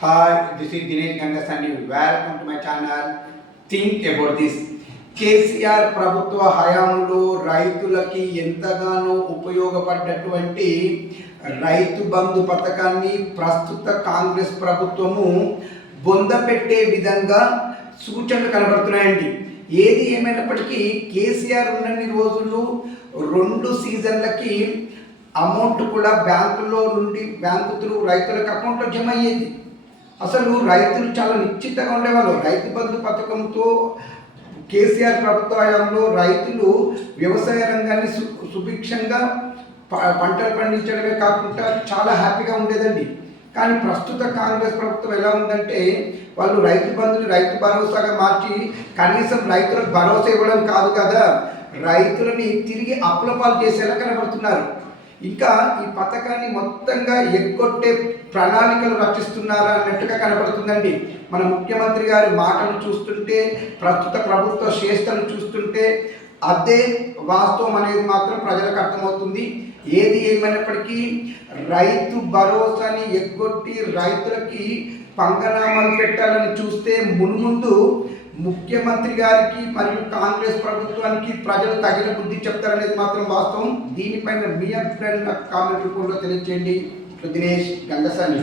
Hi, this is Dinesh Gangasani. Welcome to my channel. Think about this. KCR ప్రభుత్వ హయాంలో రైతులకి ఎంతగానో ఉపయోగపడ్డటువంటి రైతు బంధు పథకాన్ని ప్రస్తుత కాంగ్రెస్ ప్రభుత్వము బొందపెట్టే విధంగా సూచనలు కనబడుతున్నాయండి. ఏది ఏమైనప్పటికీ కేసీఆర్ ఉన్నన్ని రోజులు 2 సీజన్లకి అమౌంట్ కూడా బ్యాంకులో నుండి బ్యాంకు త్రూ రైతులకు అకౌంట్లో జమ అయ్యేది. అసలు రైతులు చాలా నిశ్చితంగా ఉండేవాళ్ళు. రైతు బంధు పథకంతో కేసీఆర్ ప్రభుత్వ హయాంలో రైతులు వ్యవసాయ రంగాన్ని సుభిక్షంగా పంటలు పండించడమే కాకుండా చాలా హ్యాపీగా ఉండేదండి. కానీ ప్రస్తుత కాంగ్రెస్ ప్రభుత్వం ఎలా ఉందంటే వాళ్ళు రైతు బంధుని రైతు భరోసాగా మార్చి కనీసం రైతులకు భరోసా ఇవ్వడం కాదు కదా, రైతులని తిరిగి అప్పులపాలు చేసేలా కనబడుతున్నారు. ఇంకా ఈ పథకాన్ని మొత్తంగా ఎగ్గొట్టే ప్రణాళికలు రచిస్తున్నారా అన్నట్టుగా కనబడుతుందండి. మన ముఖ్యమంత్రి గారి మాటలు చూస్తుంటే, ప్రస్తుత ప్రభుత్వ చేష్టలు చూస్తుంటే అదే వాస్తవం అనేది మాత్రం ప్రజలకు అర్థమవుతుంది. ఏది ఏమైనప్పటికీ రైతు భరోసాని ఎగ్గొట్టి రైతులకి పంగనామాలు పెట్టాలని చూస్తే మున్ముందు ముఖ్యమంత్రి గారికి మరియు కాంగ్రెస్ ప్రభుత్వానికి ప్రజలు తగిన బుద్ధి చెప్తారనేది మాత్రం వాస్తవం. దీనిపైన మీ అభిప్రాయం నాకు కామెంట్ రూపంలో తెలియజేయండి. దినేష్ గంగసాని.